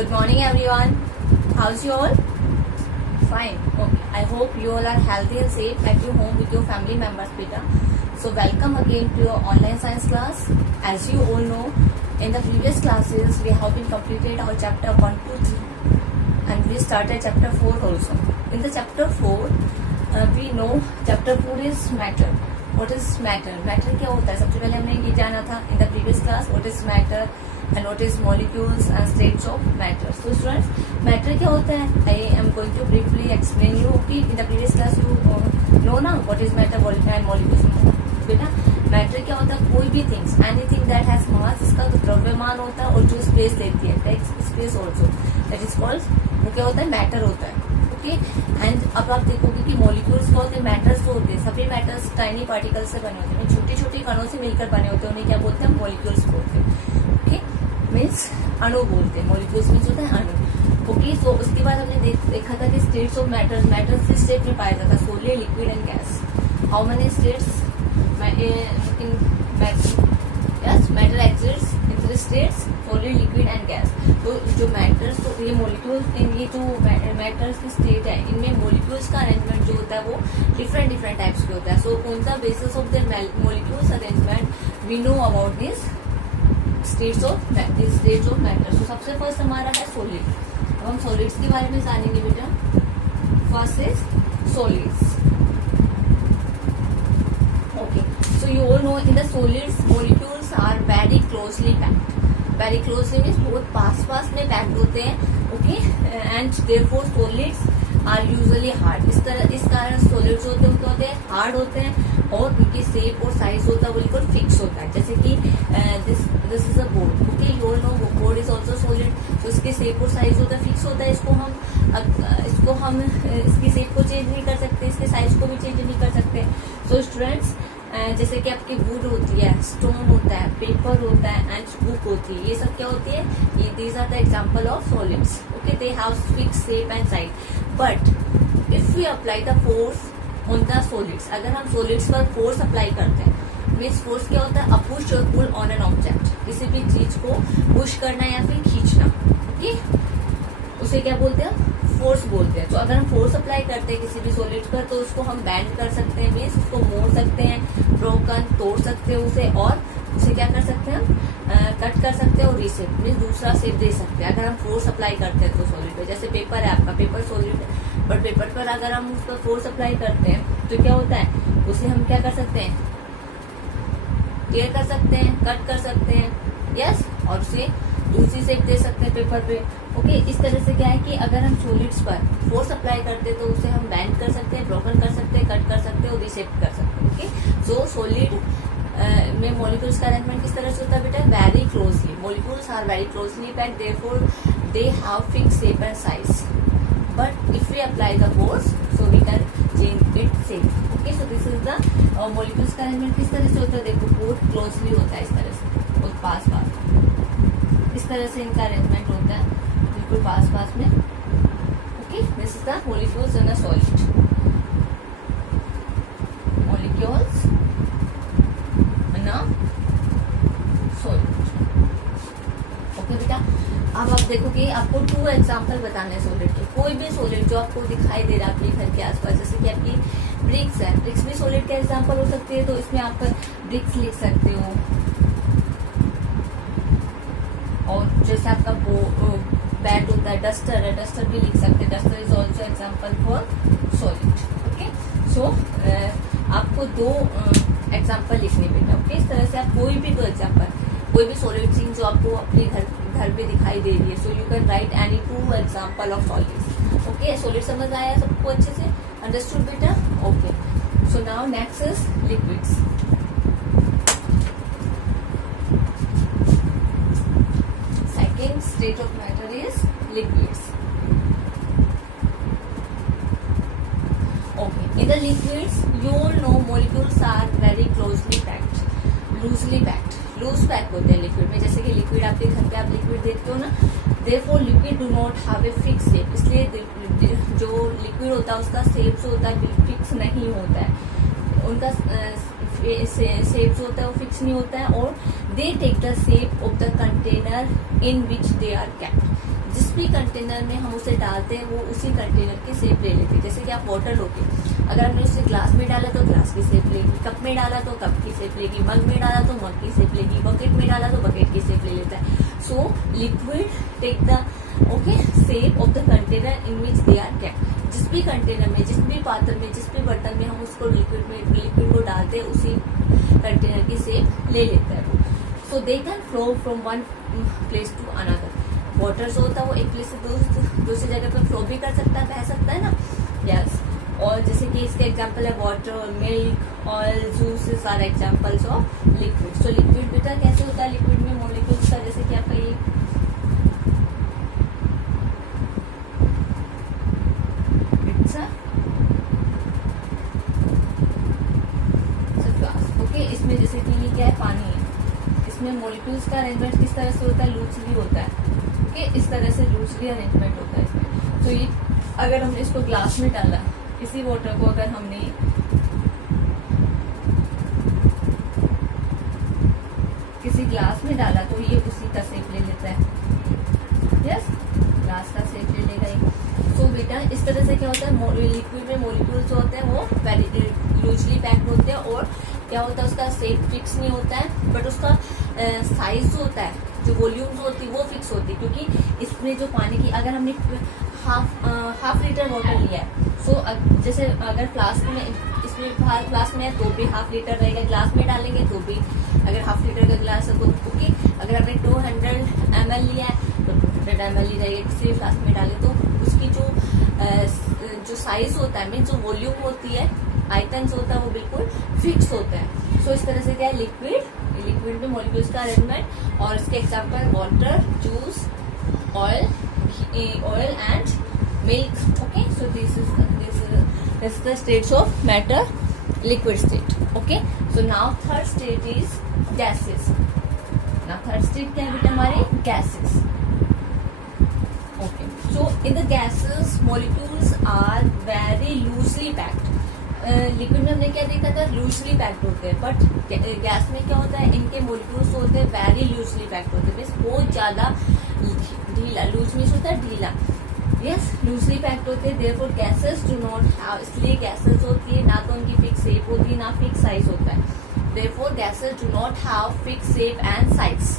Good morning, everyone. How's you all? Fine. Okay. I hope you all are healthy and safe at your home with your family members, beta. So welcome again to your online science class. As you all know, in the previous classes we have been completed our chapter 1, 2, 3, and we started chapter 4 also. In the chapter 4, we know chapter 4 is matter. What is matter? Matter क्या होता है? सबसे पहले हमने ये जाना था in the previous class. What is matter and what is molecules and states of matter. So students, matter क्या होता है? I am going to briefly explain you. Okay, in the previous class you know ना what is matter and molecules. बेटा matter क्या होता है? कोई भी थिंग्स, एनीथिंग दैट हैज मास, इसका तो द्रव्यमान होता है और जो स्पेस लेती है, takes space also, that is called, वो क्या होता है? मैटर होता है. ओके. एंड अब आप देखोगे कि मॉलिक्यूल्स क्या होते हैं? मैटर्स तो होते हैं. सभी मैटर्स टाइनी पार्टिकल्स से बने होते हैं, छोटी छोटी कणों से मिलकर बने होते हैं. उन्हें क्या बोलते हैं? मॉलिक्यूल्स बोलते हैं. ओके, मीन्स अणु बोलते हैं. मॉलिक्यूल्स मीन्स होता है अणु. ओके. सो उसके बाद हमने देखा था कि स्टेट्स ऑफ मैटर्स, मैटर्स किस स्टेट में पाया जाता है? Solid, liquid and gas. How many states in matter? Yes, matter exists in three states: solid, liquid and gas. तो जो मैटर्स, तो ये मॉलिक्यूल्स, ये जो मैटर्स की स्टेट है, इनमें मॉलिक्यूल्स का अरेंजमेंट जो होता है वो डिफरेंट टाइप्स के होता है. So on the basis of the molecules arrangement we know about this states of matter. So सबसे फर्स्ट हमारा है सॉलिड. अब हम सॉलिड्स के बारे में जानेंगे बेटा. First is solids. So you all know in the solids molecules are very closely packed. Very closely means बहुत पास में packed होते हैं. Okay, and therefore solids are usually hard. इस कारण solids होते हैं hard होते हैं और उनकी shape और size होता है बिल्कुल fix होता है. जैसे कि this is a board. Okay, you all know board is also solid. तो इसकी shape और size होता है, fix होता है. इसको हम इसकी shape को change नहीं कर सकते, इसके size को भी change नहीं कर सकते. So students, जैसे कि आपकी वुड होती है, स्टोन होता है, पेपर होता है एंड बुक होती है, ये सब क्या होती है? ये these are the example of solids. Okay, they have fix shape and size. But if we apply the force on the solids, अगर हम सॉलिड्स पर फोर्स अप्लाई करते हैं, मीन्स फोर्स क्या होता है? अ पुश और पुल ऑन एन ऑब्जेक्ट. किसी भी चीज को पुश करना या फिर खींचना. ओके, उसे क्या बोलते हैं? फोर्स बोलते हैं. तो अगर हम फोर्स अप्लाई करते हैं किसी भी सॉलिड पर, तो उसको हम बैंड कर सकते हैं, मीन्स उसको मोड़ सकते हैं, ब्रोकन तोड़ सकते हैं उसे, और उसे क्या कर सकते हैं? कट कर सकते हैं और रीसेप मीन्स दूसरा शेप दे सकते हैं अगर हम फोर्स अप्लाई करते हैं तो सॉलिड पे. जैसे पेपर है आपका, पेपर सॉलिड है, बट पेपर पर अगर हम उस पर फोर्स अप्लाई करते हैं तो क्या होता है? उसे हम क्या कर सकते हैं? टेयर कर सकते हैं, कट कर सकते हैं. यस, और उसे दूसरी शेप दे सकते हैं पेपर पे. ओके, इस तरह से क्या है कि अगर हम सॉलिड्स पर फोर्स अप्लाई करते हैं तो उसे हम बैंड कर सकते हैं, ब्रोकन कर सकते हैं, कट कर सकते हैं और रीशेप कर सकते हैं. ओके, सो सॉलिड में मॉलिक्यूल्स का अरेंजमेंट किस तरह से होता है बेटा? Very closely. Molecules are very closely packed, therefore they have fix shape and size. But if we apply the force, so we can change it shape. Okay, so this is the molecules का arrangement किस तरह से होता है? देखो, बहुत closely होता है, इस तरह से, बहुत पास इस तरह से इनका अरेंजमेंट होता है, बिल्कुल पास में. Okay, this is the molecules in a solid. Molecules in a solid. Okay बेटा, अब आप देखो कि आपको 2 एग्जांपल बताने हैं सॉलिड के. कोई भी सॉलिड जो आपको दिखाई दे रहा है अपने घर के आसपास, जैसे कि आपकी ब्रिक्स है, ब्रिक्स भी सॉलिड का एग्जाम्पल हो सकती है. तो इसमें आप ब्रिक्स लिख सकते हो. और जैसे आपका बैट होता है, डस्टर है, डस्टर भी लिख सकते हैं. Duster is also example for solid. Okay, so आपको 2 एग्जाम्पल लिखने बेटा. ओके, इस तरह से आप कोई भी 2 एग्जाम्पल, कोई भी सॉलिड थिंग जो आपको अपने घर पे दिखाई दे रही है, so you can write any 2 example of solids. Okay, solid समझ आया सबको अच्छे से? अंडरस्टूड बेटा? Okay, so now next is liquids. State of matter is liquids. Okay, in the liquids you all know molecules are very closely packed, loosely packed. Loose pack होते हैं liquid में. जैसे कि लिक्विड आपके घर पे आप लिक्विड देखते हो ना, therefore liquid do not have a fixed shape. इसलिए जो लिक्विड होता है उसका शेप जो होता है फिक्स नहीं होता है, उनका शेप जो होता है वो फिक्स नहीं होता है. और they take the shape of the container in which they are kept. जिस भी कंटेनर में हम उसे डालते हैं वो उसी कंटेनर की शेप ले लेते हैं। जैसे कि आप वाटर लोगे, अगर हमने उसे ग्लास में डाला तो ग्लास की शेप लेगी, कप में डाला तो कप की शेप लेगी, मग में डाला तो मग की शेप लेगी, बकेट में डाला तो बकेट की शेप ले लेता है। So liquid take the shape of the container in which they are kept. जिस भी कंटेनर में, जिस भी पात्र में, जिस भी बर्तन में हम उसको लिक्विड को डालते हैं उसी कंटेनर की शेप ले लेता है वो। So they can flow from one place to another. Water जो होता है वो एक प्लेस से दूसरी जगह पर फ्लो भी कर सकता है, बह सकता है ना। यस और जैसे कि इसके एग्जांपल है water, milk, oil, juices are examples of liquid. So liquid बेटा कैसे होता है, लिक्विड में मॉलिक्यूल्स का जैसे कि आपका ये ओके, इसमें जैसे कि ये क्या है, पानी है, इसमें मॉलिक्यूल्स का अरेंजमेंट किस तरह से होता है, लूजली होता है। ओके, इस तरह से लूजली अरेंजमेंट होता है इसमें। तो ये अगर हमने इसको ग्लास में डाला, इसी वाटर को अगर हमने किसी ग्लास में डाला तो ये उसी का शेप ले लेता है। यस ग्लास का शेप ले लेगा ये। सो बेटा इस तरह से क्या होता है, लिक्विड में मॉलिक्यूल्स जो होते हैं वो वेरी लूजली पैक्ड होते हैं और क्या होता है उसका शेप फिक्स नहीं होता है, बट उसका साइज जो होता है, जो वॉल्यूम जो होती है वो फिक्स होती है। क्योंकि इसमें जो पानी की, अगर हमने हाफ लीटर वाटर लिया है, सो जैसे अगर फ्लास्क में, इसमें फ्लास्क में है तो भी हाफ लीटर रहेगा, ग्लास में डालेंगे तो भी, अगर हाफ लीटर का ग्लास है तो ओके, अगर हमने 200 ml लिया है तो 200 ml ही रहेगा। किसी फ्लास्क में डाले तो उसकी जो साइज होता है, मीन जो वॉल्यूम होती है, आइटम्स होता है वो बिल्कुल फिक्स होता है। सो इस तरह से क्या है लिक्विड में मॉलिक्यूल्स का अरेंजमेंट। और इसके example water, juice, oil and milk. Okay, so this is the states of matter, liquid state. Okay, so now third state is gases. Now third state क्या है बेटा हमारे, gases. Okay, so in the gases molecules are very loosely packed. Liquid में हमने क्या देखा था, loosely packed होते हैं, बट गैस में क्या होता है, इनके मॉलिक्यूल्स होते हैं वेरी लूजली पैक्ड होते हैं, मीन्स बहुत ज्यादा ढीला। लूज मीन्स होता है ढीला। यस लूजली पैक्ड होते हैं। Therefore gases do not have, इसलिए गैसेस होती है ना तो उनकी फिक्स शेप होती है ना फिक्स साइज होता है। Therefore gases do not have fix shape and size.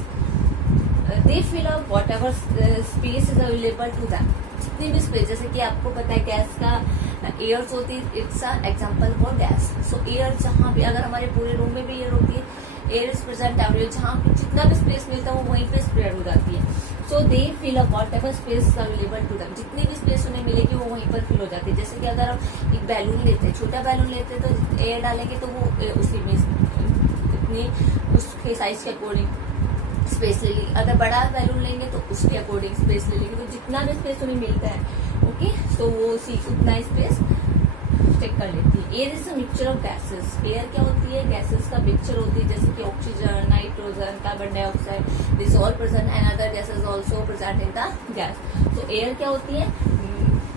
They fill up whatever space is available to them. जितनी भी स्पेस, जैसे कि आपको पता है गैस का एयर होती है, it's a example for gas. So air जहाँ भी, अगर हमारे पूरे रूम में भी एयर होती है, एयर इज प्रेजेंट एवरीवेयर, जहाँ जितना भी स्पेस मिलता है वो वहीं पे स्प्रेड हो जाती है। So they fill up whatever space available to them. जितनी भी स्पेस उन्हें मिलेगी वो वहीं पर फिल हो जाती है। जैसे कि अगर हम एक बैलून लेते हैं, छोटा बैलून लेते हैं तो एयर डालेंगे तो वो उसी में इतनी उसके साइज के अकॉर्डिंग स्पेस ले लेगी। अगर बड़ा बैलून लेंगे तो उसके अकॉर्डिंग स्पेस ले लेंगे। तो जितना भी स्पेस उन्हें मिलता है, ओके, तो वो उतना स्पेस टेक कर लेती है। Air is a mixture of gases. Air क्या होती है, गैसेस का मिक्सचर होती है, जैसे कि oxygen, nitrogen, carbon dioxide, this all present and other gases also present in the gas. तो एयर क्या होती है,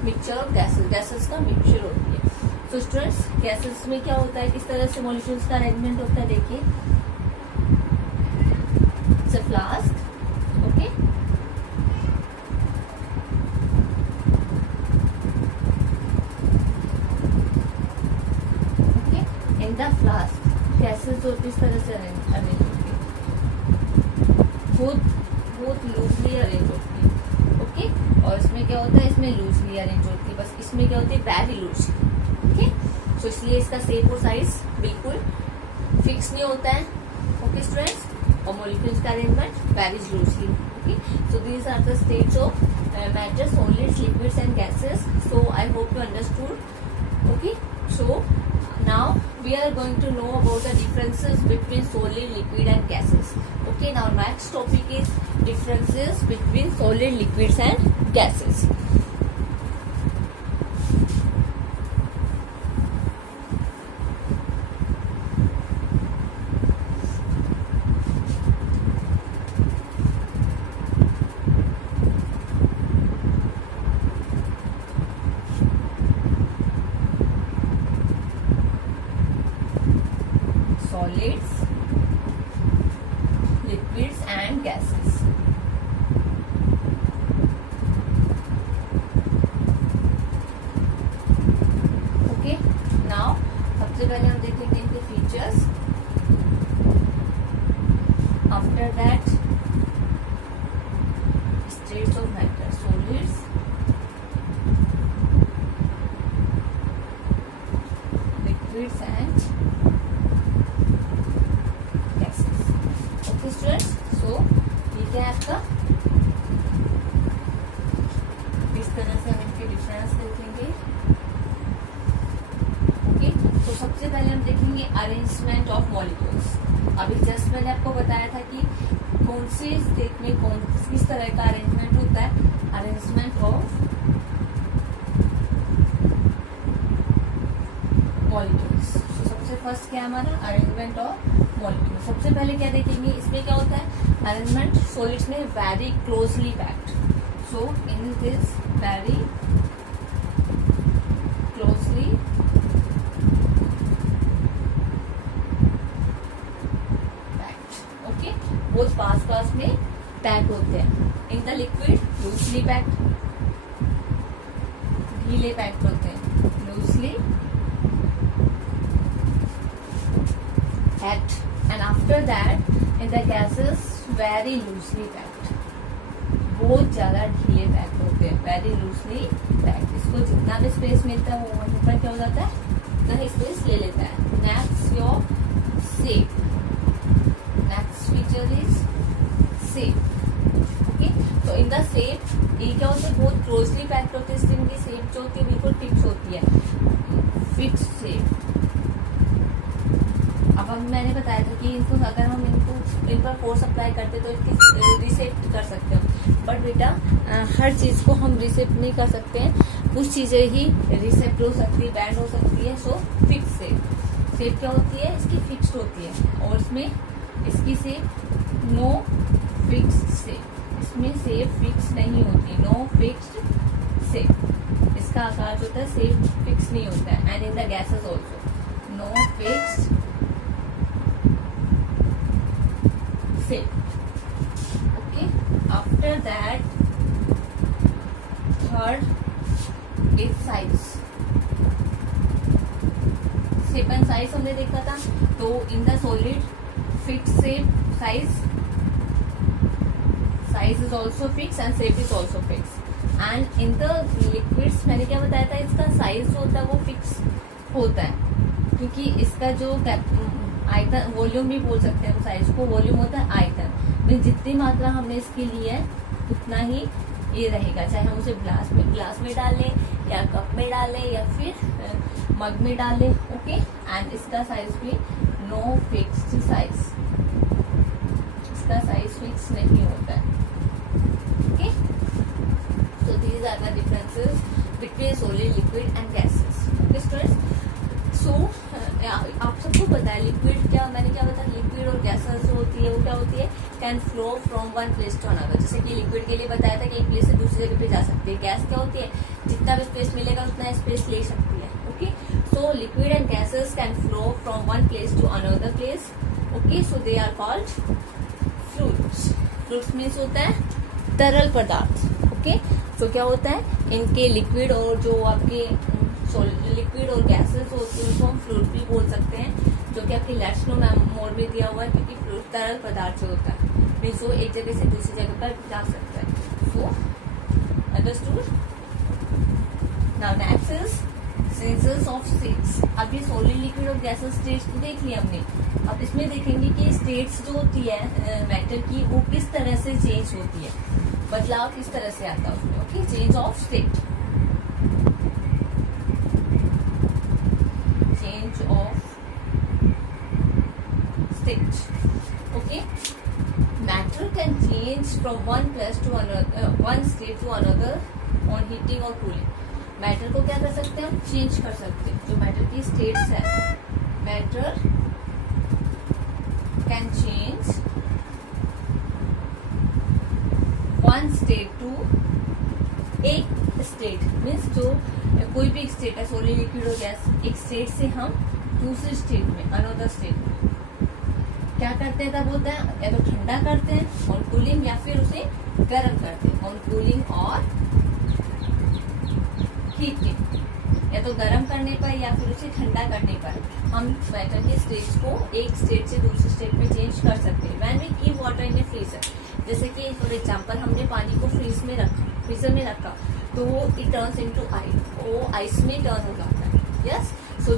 मिक्सचर ऑफ गैसेस, गैसेस का मिक्सचर होती है। तो स्टूडेंट्स गैसेस में क्या होता है, किस तरह से मॉलिक्यूल्स का अरेंजमेंट होता है, देखिए it's a flask. Okay, in the flask gases जो किस तरह से अरेंज होती है, बहुत लूजली अरेंज होती है। ओके, और इसमें क्या होता है, इसमें लूजली अरेंज होती है, बस इसमें क्या होती है, वेरी लूज। ओके, सो इसलिए इसका शेप और साइज बिल्कुल फिक्स नहीं होता है। ओके स्टूडेंट्स, और मॉलिक्यूल्स का arrangement varies loosely. Okay, so these are the states of matter, solids, liquids and gases. So I hope you understood. Okay, so now we are going to know about the differences between solid, liquid and gases. Okay, now next topic is differences between solid, liquids and gases. Solids, liquids and gases. सबसे पहले हम देखेंगे इनके features, after that states of matter, solids, liquids and gases. Okay students, so ये क्या है आपका, इस तरह से हम इनके डिफरेंस देखेंगे। ओके, तो सबसे पहले हम देखेंगे अरेंजमेंट ऑफ मॉलिक्यूल्स। अभी जस्ट मैंने आपको बताया था कि कौन से स्टेट में किस तरह का अरेंजमेंट होता है, अरेंजमेंट ऑफ मॉलिक्यूल्स। तो सबसे फर्स्ट क्या हमारा अरेंजमेंट ऑफ मॉलिक्यूल। सबसे पहले क्या देखेंगे, इसमें क्या होता है, अरेंजमेंट सॉलिड्स में very closely packed. So in this very closely packed. Okay, वो पास में पैक होते हैं। In the liquid loosely packed, ढीले पैक्ड होते हैं, loosely packed. And after that in the gases very loosely packed, बहुत ज्यादा ढीले पैक्ड होते हैं, वेरी लूजली पैक्ड। इसको जितना भी स्पेस मिलता है वो वहीं पर क्या हो जाता है, उतना स्पेस ले लेता है। Next your shape, next feature is shape. Okay, तो इन द शेप ये क्या होते हैं, बहुत क्लोजली पैक्ड होते हैं, इसलिए इनकी शेप जो होती है बिल्कुल फिक्स होती है, फिक्स शेप। अब मैंने बताया था कि इनको अगर हम इन पर फोर्स अप्लाई करते तो इसकी रिसेप्ट कर सकते हो, बट बेटा हर चीज को हम रिसेप्ट नहीं कर सकते हैं, कुछ चीजें ही रिसेप्ट हो सकती है, बैंड हो सकती है। सो फिक्स शेप क्या होती है, इसकी फिक्स होती है, और इसमें इसकी शेप नो फिक्स शेप, इसमें शेप फिक्स नहीं होती, नो फिक्स्ड शेप, इसका आकार जो होता है शेप फिक्स नहीं होता है। And in the gases also no fixed shape. Okay, after that third is size. Shape and size हमने देखा था, तो in the solid fixed shape, size is also fixed and shape is also fixed. And in the liquids मैंने क्या बताया था, इसका size होता है वो fix होता है, क्योंकि इसका जो आयतन, वॉल्यूम भी बोल सकते हैं साइज को, वॉल्यूम होता है आयतन में, जितनी मात्रा हमने इसके लिए है उतना ही ये रहेगा, चाहे हम उसे ग्लास में डालें या कप में डालें या फिर मग में डालें। ओके, एंड इसका साइज भी नो फिक्स्ड साइज, इसका साइज फिक्स नहीं होता है। Okay, so these are the differences between solid, liquid and gases. Okay students, so आप सबको पता है लिक्विड क्या, मैंने क्या बताया, लिक्विड और गैसेस जो होती है वो क्या होती है, can flow from one place to another. जैसे कि लिक्विड के लिए बताया था कि एक प्लेस से दूसरी जगह पे जा सकती है। गैस क्या होती है, जितना भी स्पेस मिलेगा उतना स्पेस ले सकती है। Okay, so liquid and gases can flow from one place to another place. Okay, so they are called fluids. Fluids means होता है तरल पदार्थ। ओके, तो क्या होता है, इनके लिक्विड और जो आपके लिक्विड और गैसेस होती है उनको हम फ्लूइड भी बोल सकते हैं, जो कि आपके लेट्स मोड में दिया हुआ है, क्योंकि फ्लूइड तरल पदार्थ जो होता है मीन्स वो एक जगह से दूसरी जगह पर जा सकता है। So understood. Now next is senses of states. अब ये सॉलिड, लिक्विड और गैसेस स्टेट्स तो देख लिया हमने, अब इसमें देखेंगे कि स्टेट्स जो होती है मैटर की वो किस तरह से चेंज होती है, बदलाव किस तरह से आता है उसमें। Okay, change of state, okay, matter can change from one place to another, one state to another on heating or cooling. Matter को क्या कर सकते हैं हम, चेंज कर सकते हैं। जो मैटर की स्टेट्स है, matter can change one state to एक स्टेट, मीन्स जो कोई भी स्टेट है, सॉलिड, लिक्विड और गैस, एक स्टेट से हम दूसरी स्टेट में, अनदर स्टेट में क्या करते हैं, तब होता है या तो ठंडा करते हैं ऑन कूलिंग, या फिर उसे गर्म करते हैं ऑन कूलिंग और हीटिंग, या तो गर्म करने पर या फिर उसे ठंडा करने पर हम बैटर के स्टेज को एक स्टेट से दूसरे स्टेट में चेंज कर सकते हैं। When we keep water in a freezer, जैसे कि फॉर एग्जांपल हमने पानी को फ्रीजर में रखा तो वो इट टर्न्स इनटू आइस, वो आइस में टर्न हो जाता है। यस, सो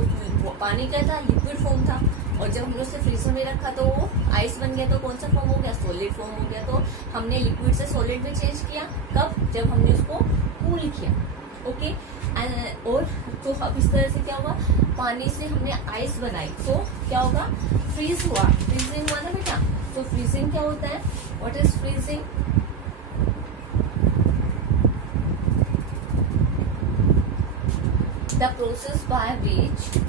पानी क्या था, लिक्विड फॉर्म था, और जब हमने उसे फ्रीजर में रखा तो वो आइस बन गया। तो कौन सा फॉर्म हो गया, सॉलिड फॉर्म हो गया। तो हमने लिक्विड से सॉलिड में चेंज किया, कब, जब हमने उसको कूल किया। ओके, और तो अब इस तरह से क्या हुआ, पानी से हमने आइस बनाई तो क्या होगा, फ्रीज हुआ, फ्रीजिंग हुआ ना बेटा। तो फ्रीजिंग क्या होता है, what is freezing, the process by which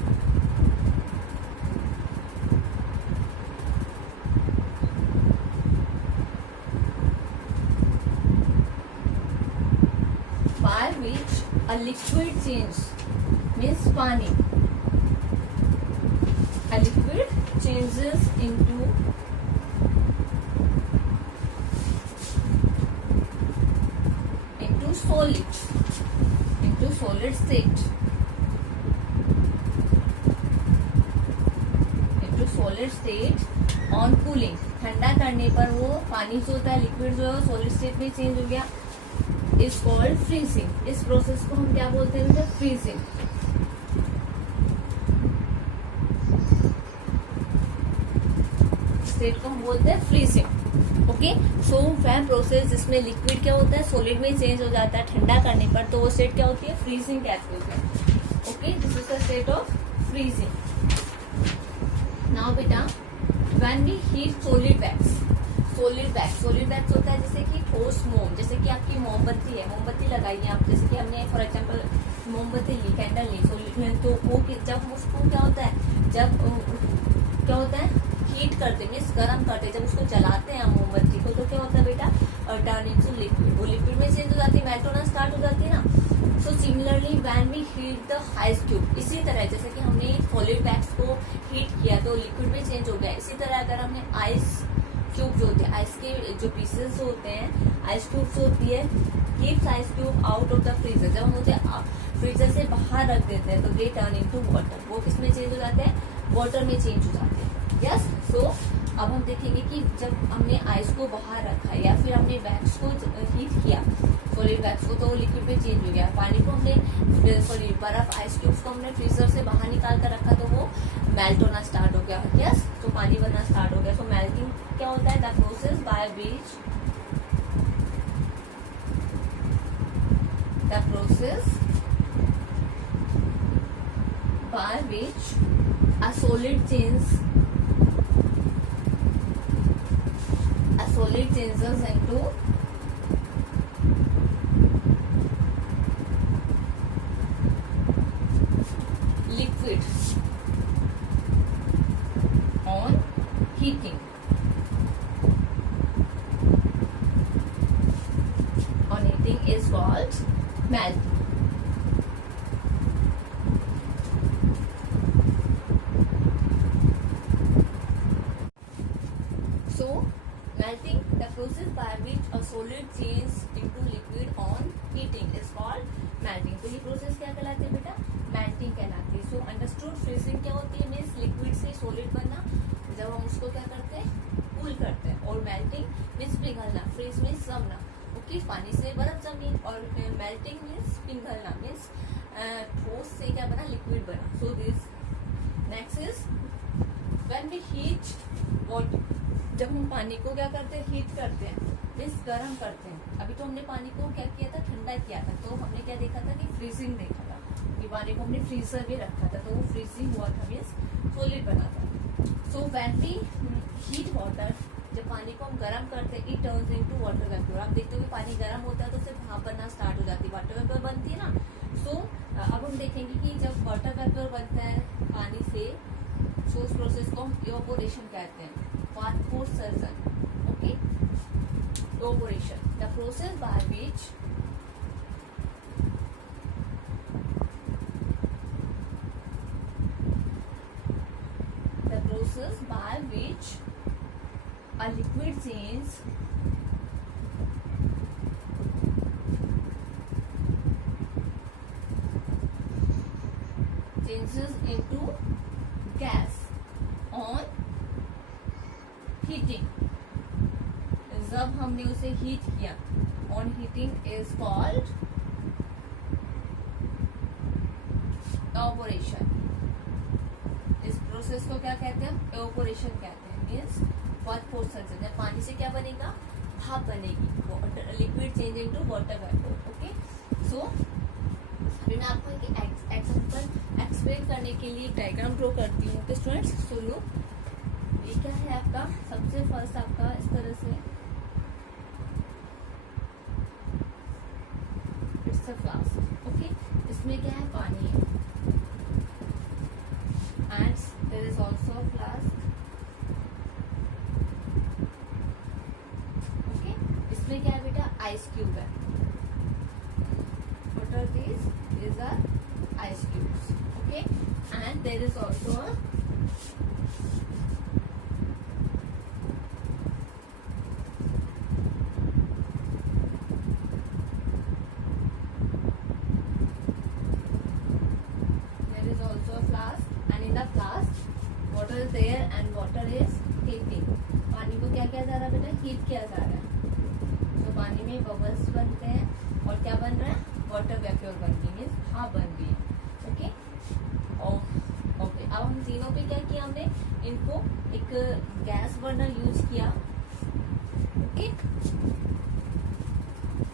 a liquid change means pani, a liquid changes into solid state, on cooling, ठंडा करने पर वो पानी जो होता है, लिक्विड जो है सॉलिड स्टेट में चेंज हो गया, इज कॉल्ड फ्रीजिंग। इस प्रोसेस को हम क्या बोलते हैं, फ्रीजिंग। स्टेट को हम बोलते हैं फ्रीजिंग। ओके, सो वह प्रोसेस जिसमें लिक्विड क्या होता है, सॉलिड में चेंज हो जाता है ठंडा करने पर, तो वो स्टेट क्या होती है, फ्रीजिंग कहते हैं। Okay, this is the state of freezing. Now बेटा, when we heat solid wax होता है जैसे कि ठोस मोम, जैसे कि आपकी मोमबत्ती है, मोमबत्ती लगाइए आप, जैसे कि हमने फॉर एग्जांपल मोमबत्ती ली, कैंडल ली सॉलिड में, तो वो जब उसको क्या होता है, जब क्या होता है, हीट करते मीन्स गर्म करते, जब उसको जलाते हैं मोमबत्ती को, तो क्या होता है बेटा, टर्न इनटू लिक्विड, वो लिक्विड में चेंज हो जाती है, मेल्ट होना स्टार्ट हो जाती है ना। So similarly when we heat the ice cube, इसी तरह जैसे कि हमने सॉलिड वैक्स को हीट किया तो लिक्विड में चेंज हो गया, इसी तरह अगर हमने आइस क्यूब जो होते हैं, आइस के जो पीसेस होते हैं, आइस क्यूब्स होती है, keeps ice cube out of the freezer, जब हम उसे फ्रीजर से बाहर रख देते हैं तो दे टर्न इनटू वाटर, वो किसमें चेंज हो जाते हैं, वाटर में चेंज हो जाते हैं। यस, सो अब हम देखेंगे कि जब हमने आइस को बाहर रखा या फिर हमने वैक्स को हीट किया, सॉलिड वैक्स को, तो लिक्विड में चेंज हो गया। पानी को हमने सॉरी बर्फ आइस क्यूब्स को हमने फ्रीजर से बाहर निकाल कर रखा तो वो मेल्ट होना स्टार्ट हो गया। यस, तो पानी बनना स्टार्ट हो गया। सो मेल्टिंग क्या होता है, the process by which a solid changes into liquid on heating. On heating is called melting. Melting, the process by which a solid changes into liquid on heating is called melting. तो ये process क्या कहलाती है बेटा, melting कहलाती है। So understood, freezing क्या होती है, मीन्स लिक्विड से सॉलिड बनना, जब हम उसको क्या करते हैं, कूल करते हैं, और मेल्टिंग मीन्स पिघलना, फ्रीज मीन्स जमना। ओके, पानी से बर्फ जमी, और मेल्टिंग मीन्स पिघलना, मीन्स ठोस से क्या बना, लिक्विड बना। So this next is when we heat water, जब हम पानी को क्या करते हैं, हीट करते हैं मीन्स गर्म करते हैं। अभी तो हमने पानी को क्या किया था, ठंडा किया था, तो हमने क्या देखा था कि फ्रीजिंग देखा था, कि पानी को हमने फ्रीजर में रखा था तो वो फ्रीजिंग हुआ था, मीन्स सॉलिड बना था। So when we heat water, जब पानी को हम गर्म करते हैं, it turns into water vapour. आप देखते हो कि पानी गर्म होता है तो सिर्फ भाप बनना स्टार्ट हो जाती है, वाटर वेपर बनती है ना। सो अब हम देखेंगे कि जब वाटर वेपर बनता है पानी से, सो उस प्रोसेस को हम इवापोरेशन कहते हैं, Vaporization. Okay, evaporation, the process by which a liquid changes changes into gas on heating. जब हमने उसे हीट किया, on heating is called evaporation. इस प्रोसेस को क्या कहते हैं? evaporation कहते हैं. Means what process? जब पानी से क्या बनेगा? भाप बनेगी. Liquid change into water vapour. Okay, so अभी मैं आपको एक एग्जांपल एक्सप्लेन करने के लिए डायग्राम ड्रॉ करती हूँ. ओके स्टूडेंट्स, सो लो ये क्या है आपका? सबसे फर्स्ट आपका इस तरह से इट्स अ फ्लास्क. ओके, इसमें क्या है? पानी है. And there is also a flask. Okay, इसमें क्या है बेटा? आइस क्यूब है. What are these? These are ice cubes. Okay, and there is also a flask, and in the flask water is there and water is heating. पानी को क्या किया जा रहा है बेटा? हीट किया जा रहा है. तो पानी में बबल्स बनते हैं और क्या बन रहा है? वाटर वेपर बन रही है, भाप बन रही है. ओके, ओके, अब हम तीनों पे क्या किया? हमने इनको एक गैस बर्नर यूज किया. ओके,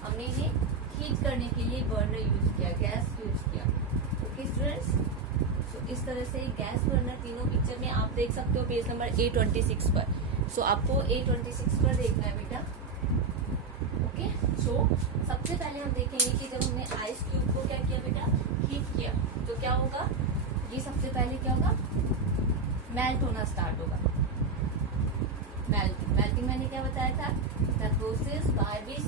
हमने इन्हें हीट करने के लिए बर्नर यूज किया, गैस यूज किया. ओके स्टूडेंट्स, सो इस तरह से गैस बर्नर तीनों पिक्चर में आप देख सकते हो पेज नंबर A26 पर. सो आपको A26 पर देखना है बेटा. ओके, सो सबसे पहले हम देखेंगे कि जब हमने आइस क्यूब को क्या किया बेटा? हीट किया, तो क्या होगा? ये सबसे पहले क्या होगा? मेल्ट होना स्टार्ट होगा. मेल्टिंग मैंने क्या बताया था? The process by which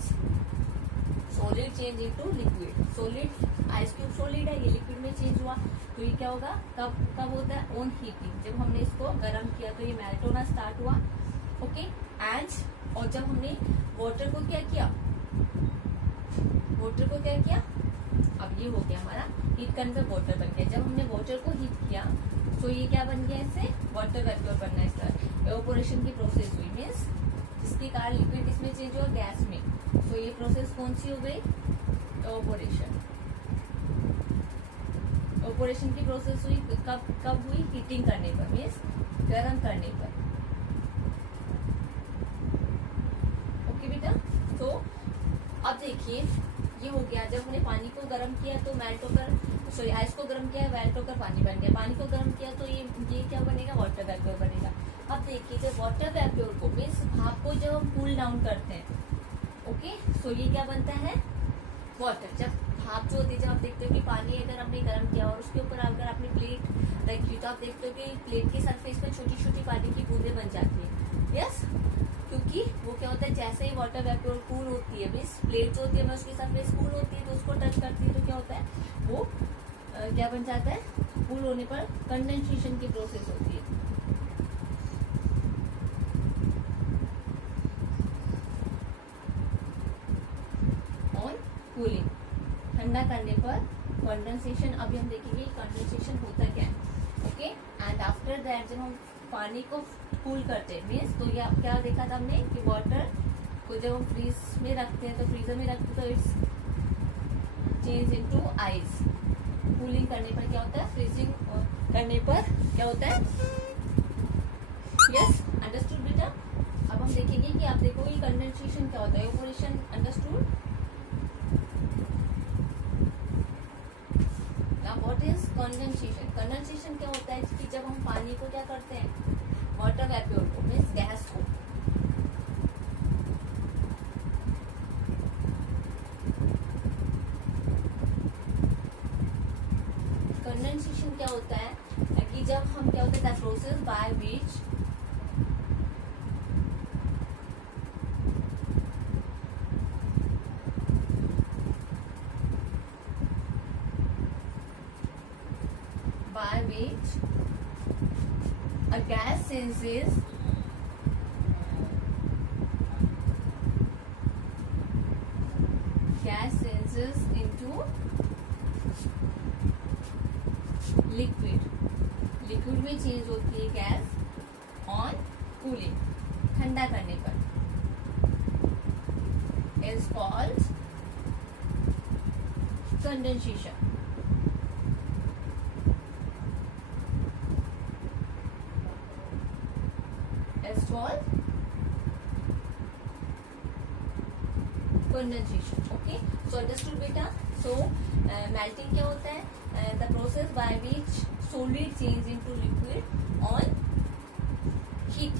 solid change into liquid. Solid, ice cube solid है, ये लिक्विड में चेंज हुआ. तो ये क्या होगा? कब होता है? On heating. जब हमने इसको गर्म किया तो ये मेल्ट होना स्टार्ट हुआ. ओके, एंड और जब हमने वाटर को क्या किया? वाटर को क्या किया? अब ये हो गया हमारा हीट करने पे वाटर बन गया. जब हमने वाटर को हीट किया तो ये क्या बन गया? इससे वाटर वेपर बनना स्टार्ट. एवापोरेशन की प्रोसेस हुई. मीन्स जिसके कारण लिक्विड इसमें चेंज हुआ गैस में. तो ये प्रोसेस कौन सी हो गई? एवापोरेशन. एवापोरेशन की प्रोसेस हुई कब हुई? हीटिंग करने पर, मीन्स गर्म करने पर. ओके बेटा, तो अब देखिए ये हो गया. जब हमने पानी को गर्म किया तो मेल्ट होकर, सॉरी आइस को गर्म किया, मेल्ट होकर पानी बन गया. पानी को गर्म किया तो ये क्या बनेगा? वाटर वेपर बनेगा. अब देखिए जब वाटर वेपर को, मीन्स भाप को जब हम कूल डाउन करते हैं, ओके, सो ये क्या बनता है? वाटर. जब भाप जो होती है, जब आप देखते हो कि पानी अगर हमने गर्म किया और उसके ऊपर अगर आपने प्लेट रखी तो आप देखते हो कि प्लेट की सरफेस पर छोटी छोटी पानी की बूंदें बन जाती है. यस, क्योंकि वो क्या होता है? जैसे ही वाटर वेपर कूल होती है, मीन्स प्लेट जो होती है उसकी सरफेस कूल होती है, तो उसको टच करती है तो क्या होता है? वो क्या बन जाता है? कूल होने पर कंडेंसेशन की प्रोसेस होती है. ऑन कूलिंग, ठंडा करने पर कंडेंसेशन. अभी हम देखेंगे कंडेंसेशन होता क्या है. ओके, एंड आफ्टर दैट जब हम पानी को कूल करते हैं, मीन्स तो ये क्या देखा था हमने कि वाटर को जब हम फ्रीज में रखते हैं तो फ्रीजर में रखते हैं तो it's change into ice. Cooling करने पर क्या होता है? फ्रीजिंग करने पर क्या होता है? यस, अंडरस्टूड बेटा. अब हम देखेंगे कि आप देखो ये कंडेंसेशन क्या होता है. Evaporation understood. What is condensation? Condensation क्या होता है कि जब हम पानी को क्या करते हैं? वाटर वेपर को, मीन्स गैस को, कंडेंसेशन क्या होता है कि जब हम क्या होता है? The process by which a gas changes into liquid में चेंज होती है गैस ऑन कूलिंग, ठंडा करने पर, is called condensation. Is called condensation. Okay, so understood बेटा। सो मेल्टिंग क्या होता है? The process by which solid change into liquid on heat.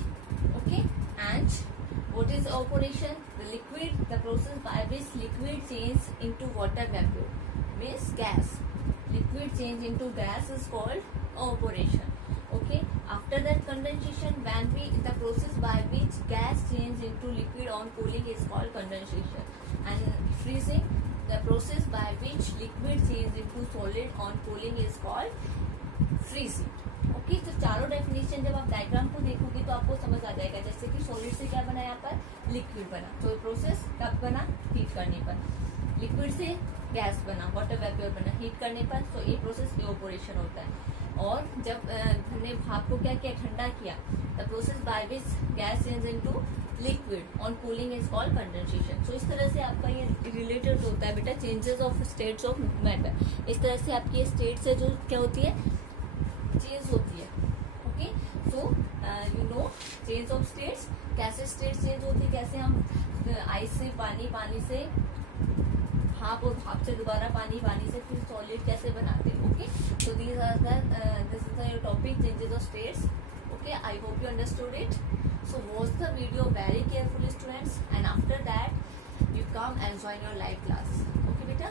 Okay, and what is evaporation? The process by which liquid change into water vapor means gas. Liquid change into gas is called evaporation. Okay, after that condensation, the process by which gas change into liquid on cooling is called condensation. And freezing, the process by which liquid change into solid on cooling is called freezing. Okay, तो चारों definition जब आप diagram को देखोगे तो आपको समझ आ जाएगा। जैसे कि सॉलिड से क्या बना, यहाँ पर लिक्विड बना, तो प्रोसेस कब बना? हीट करने पर। लिक्विड से गैस बना, वाटर वेपर बना, हीट करने पर, तो ये प्रोसेस इवेपोरेशन होता है। और जब हमने भाप को क्या किया? ठंडा किया, the process by which gas change into liquid on cooling is called condensation. So इस तरह से आपका ये रिलेटेड होता है बेटा changes of states of matter. इस तरह से आपकी स्टेट्स है जो क्या होती है? चेंज होती है। Okay, so you know change of states, कैसे स्टेट्स चेंज होती है, कैसे हम आइस से पानी, पानी से भाप और भाप से दोबारा पानी, पानी से फिर सॉलिड कैसे बनाते हैं। Okay, so this is your topic changes of states. Okay, I hope you understood it. So watch the video very carefully students, and after that you come and join your live class. Okay beta.